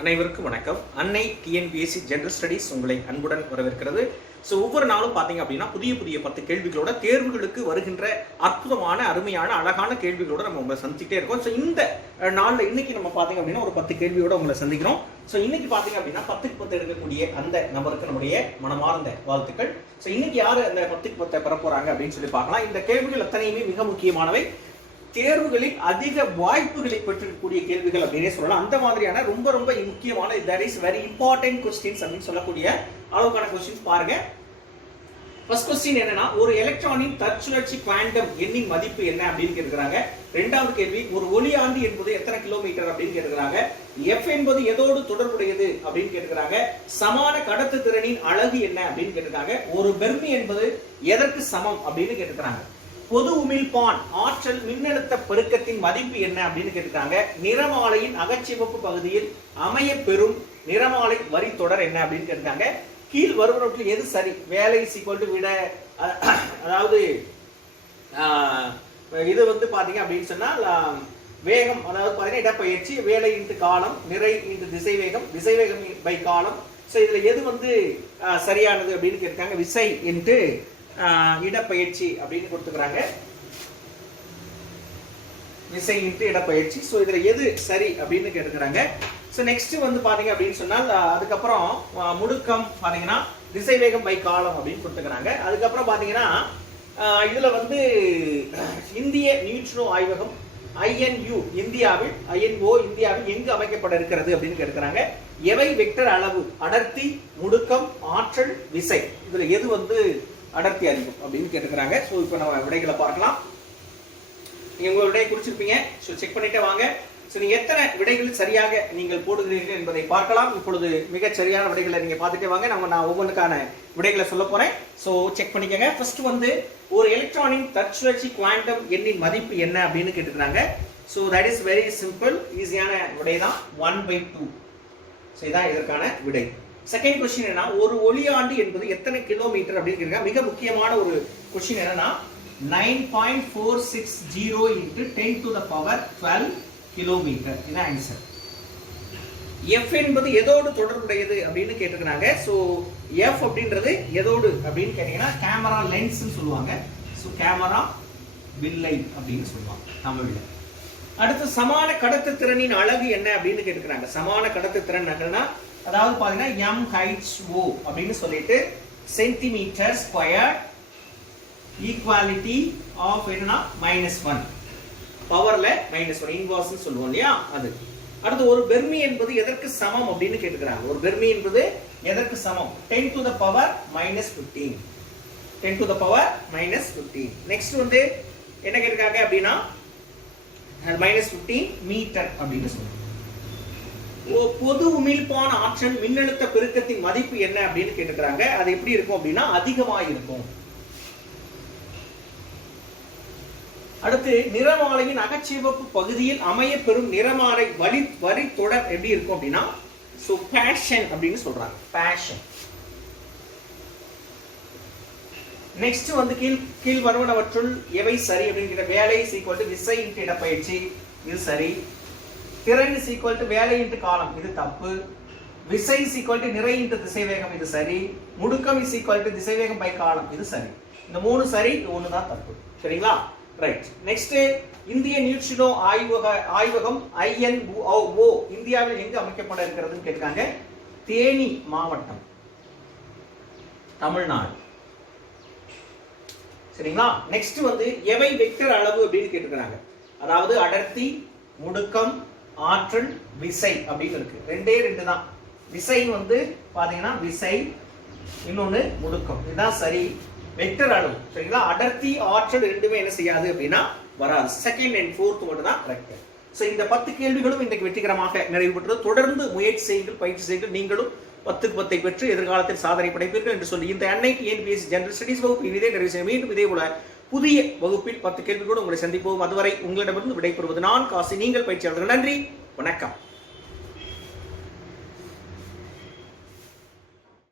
அனைவருக்கும் வணக்கம். அன்னை டிஎன்பிஎஸ்சி ஜென்ரல் ஸ்டடீஸ் உங்களை அன்புடன் வரவேற்கிறது. ஸோ ஒவ்வொரு நாளும் பார்த்தீங்க அப்படின்னா புதிய புதிய பத்து கேள்விகளோட தேர்வுகளுக்கு வருகின்ற அற்புதமான அருமையான அழகான கேள்விகளோட நம்ம உங்களை சந்திச்சுட்டே இருக்கோம். ஸோ இந்த நாளில் இன்னைக்கு நம்ம பார்த்தீங்க அப்படின்னா ஒரு பத்து கேள்வியோட உங்களை சந்திக்கிறோம். ஸோ இன்னைக்கு பார்த்தீங்க அப்படின்னா பத்துக்கு பத்து எடுக்கக்கூடிய அந்த நபருக்கு நம்முடைய மனமார்ந்த வாழ்த்துக்கள். ஸோ இன்னைக்கு யார் அந்த பத்துக்கு பத்தை பெற போறாங்க அப்படின்னு சொல்லி பார்க்கலாம். இந்த கேள்விகள் அத்தனையுமே மிக முக்கியமானவை. தேர்வுகளில் அதிக வாய்ப்புகளை பெற்றிருக்கக்கூடிய கேள்விகள் அப்படின்னே சொல்லலாம். அந்த மாதிரியான ரொம்ப ரொம்ப முக்கியமான that is very important questions அப்படின்னு சொல்லக்கூடிய அளவுக்கான கொஸ்டின்ஸ் பாருங்க. ஃபர்ஸ்ட் கொஸ்டின் என்னன்னா ஒரு எலக்ட்ரானின் தற்சுழற்சி குவாண்டம் எண்ணின் மதிப்பு என்ன அப்படின்னு கேட்கிறாங்க ரெண்டாவது கேள்வி ஒரு ஒளியாண்டு என்பது எத்தனை கிலோமீட்டர் அப்படின்னு கேட்கிறாங்க எஃப் என்பது எதோடு தொடர்புடையது அப்படின்னு கேட்கிறாங்க சமான கடத்து திறனின் அழகு என்ன அப்படின்னு கேட்டிருக்காங்க. ஒரு பெர்மி என்பது எதற்கு சமம் அப்படின்னு கேட்டுக்கிறாங்க பொது உமிழ்ப்பான் ஆற்றல் மின்னழுத்த பெருக்கத்தின் மதிப்பு என்ன அப்படின்னு கேட்டிருக்காங்க நிறமாலையின் அகச்சிவப்பு பகுதியில் அமைய பெறும் நிறமாலை வரி தொடர் என்ன அப்படின்னு கேட்டிருக்காங்க கீழ் வருவனவற்றில் எது சரி? வேலை சிக்கொண்டு விட அதாவது இது வந்து பாத்தீங்க அப்படின்னு சொன்னால் வேகம் அதாவது பாத்தீங்கன்னா இடப்பெயர்ச்சி வேலை இன்று காலம் நிறை இன்று திசை வேகம் திசை வேகம் பை காலம். ஸோ இதுல எது வந்து சரியானது அப்படின்னு கேட்டிருக்காங்க விசை என்று இடப்பயிற்சி அப்படின்னு கொடுத்துக்கிறாங்க. விசை இன்ட்டு இடப்பயிற்சி ஸோ இதில் எது சரி அப்படின்னு கேட்டுக்கிறாங்க. ஸோ நெக்ஸ்ட் வந்து பாத்தீங்க அப்படின்னு சொன்னால் அதுக்கப்புறம் முடுக்கம் பாத்தீங்கன்னா திசை வேகம் பை காலம் அப்படின்னு கொடுத்துக்கிறாங்க. அதுக்கப்புறம் பாத்தீங்கன்னா இதில் இதுல வந்து இந்திய நியூட்ரோ ஆய்வகம் ஐஎன்யூ இந்தியாவில் ஐஎன்ஓ இந்தியாவில் எங்கு அமைக்கப்பட இருக்கிறது அப்படின்னு கேட்கிறாங்க எவை வெக்டர் அளவு? அடர்த்தி முடுக்கம் ஆற்றல் விசை. இதுல எது வந்து அடர்த்தி அதிகம் அப்படின்னு கேட்டுக்கிறாங்க ஸோ இப்போ நம்ம விடைகளை பார்க்கலாம். நீங்கள் உங்கள் விடையை குறிச்சிருப்பீங்க. ஸோ செக் பண்ணிட்டே வாங்க. ஸோ நீங்கள் எத்தனை விடைகள் சரியாக நீங்கள் போடுகிறீர்கள் என்பதை பார்க்கலாம். இப்பொழுது மிகச் சரியான விடைகளை நீங்கள் பார்த்துட்டே வாங்க. நம்ம நான் ஒவ்வொன்றுக்கான விடைகளை சொல்ல போகிறேன் ஸோ செக் பண்ணிக்கோங்க. ஃபர்ஸ்ட் வந்து ஒரு எலக்ட்ரானின் தற்சுழற்சி குவாண்டம் எண்ணின் மதிப்பு என்ன அப்படின்னு கேட்டுக்கிறாங்க so that is very simple ஈஸியான விடை தான் ஒன் பை டூ ஸோ இதான் இதற்கான விடை. செகண்ட் கொஸ்டின் என்ன ஒரு ஒளியாண்டு என்பது எத்தனை கிலோமீட்டர் அப்படின்னு கேட்குறாங்க மிக முக்கியமான ஒரு கொஸ்டின் என்னன்னா nine point four six zero into ten to the power twelve kilometre இது ஆன்சர் எஃப் என்பது எதோடு தொடர்புடையது அப்படின்னு கேட்டிருக்கிறாங்க. ஸோ எஃப் அப்படின்றது எதோடு அப்படின்னு கேட்டீங்கன்னா கேமரா லென்ஸ்ன்னு சொல்லுவாங்க. ஸோ கேமரா வில்லை அப்படின்னு சொல்லுவாங்க தமிழில். அடுத்து சமான கடத்து திறனின் அழகு என்ன அப்படின்னு கேட்டுக்கிறாங்க சமான கடத்து திறன் என்னன்னா அதாவது பாத்தீங்கன்னா எம் ஹைட்ஸ் ஓ அப்படின்னு சொல்லிட்டு சென்டிமீட்டர் ஸ்கொயர் ஈக்குவாலிட்டி ஆஃப் என்னன்னா மைனஸ் ஒன் பவர்ல மைனஸ் ஒன் இன்வர்ஸ் சொல்லுவோம் இல்லையா? அது. அடுத்து ஒரு பெர்மி என்பது எதற்கு சமம் அப்படின்னு கேட்டுக்கிறாங்க. ஒரு பெர்மி என்பது எதற்கு சமம்? Ten to the power minus fifteen ten to the power minus fifteen next வந்து என்ன கேட்டிருக்காங்க அப்படின்னா மைனஸ் பிப்டீன் மீட்டர் அப்படின்னு சொல்லுவோம். பொது உமிழ்ப்பான ஆற்றல் மின்னழுத்த பெருக்கத்தின் மதிப்பு என்ன அப்படின்னு கேட்டுக்கிறாங்க. அது எப்படி இருக்கும் அப்படின்னா அதிகமா இருக்கும் அடுத்து நிறமாலையின் அகச்சிவப்பு பகுதியில் அமைய பெறும் நிறமாலை வரி வரி தொடர் எப்படி இருக்கும் அப்படின்னா ஸோ பேஷன் அப்படின்னு சொல்றாங்க. பேஷன் நெக்ஸ்ட் வந்து கீழ் கீழ் வருவனவற்றுள் எவை சரி அப்படிங்கிற வேலை சீக்வல் விசை இன்ட்டு இடப்பயிற்சி இது சரி. திறன் சீக்வல் டு வேலை இன்ட்டு காலம் இது தப்பு. விசை சீக்வல் டு நிறை இன்ட்டு திசைவேகம் இது சரி. முடுக்கம் இஸ் ஈக்குவல் டு திசைவேகம் பை காலம் இது சரி. இந்த மூணு சரி இது ஒன்று தான் தப்பு. சரிங்களா? ரைட் நெக்ஸ்ட் இந்திய நியூட்ரினோ ஆய்வக ஆய்வகம் ஐஎன் ஓ இந்தியாவில் எங்கு அமைக்கப்பட இருக்கிறதுன்னு கேட்காங்க? தேனி மாவட்டம். தமிழ்நாடு. சரிங்களா? நெக்ஸ்ட் வந்து எவை வெக்டர் அளவு அப்படின்னு கேட்டுக்கிறாங்க அதாவது அடர்த்தி முடுக்கம் ஆற்றல் விசை அப்படின்னு இருக்கு. ரெண்டே ரெண்டு தான். விசை வந்து பாத்தீங்கன்னா விசை இன்னொன்னு முடுக்கம். இதுதான் சரி. வெக்டர் அளவு. சரிங்களா? அடர்த்தி ஆற்றல் ரெண்டுமே என்ன செய்யாது அப்படின்னா வராது. செகண்ட் அண்ட் ஃபோர்த் மட்டும் தான் கரெக்ட் ஸோ இந்த பத்து கேள்விகளும் இன்றைக்கு வெற்றிகரமாக நிறைவு பெற்றது. தொடர்ந்து முயற்சி செய்யுங்கள் பயிற்சி செய்யுங்கள். நீங்களும் பத்துக்கு பத்தை பெற்று எதிர்காலத்தில் சாதனை படைப்பீர்கள் என்று சொல்லி இந்த அன்னை டிஎன்பிஎஸ்சி ஜெனரல் ஸ்டடிஸ் வகுப்பு இதே நிறைவு செய்ய மீண்டும் இதே போல புதிய வகுப்பில் பத்து கேள்விகளோடு உங்களை சந்திப்போம். அதுவரை உங்களிடமிருந்து விடைபெறுவது நான் காசி. நீங்கள் பயிற்சியாளர்கள். நன்றி. வணக்கம்.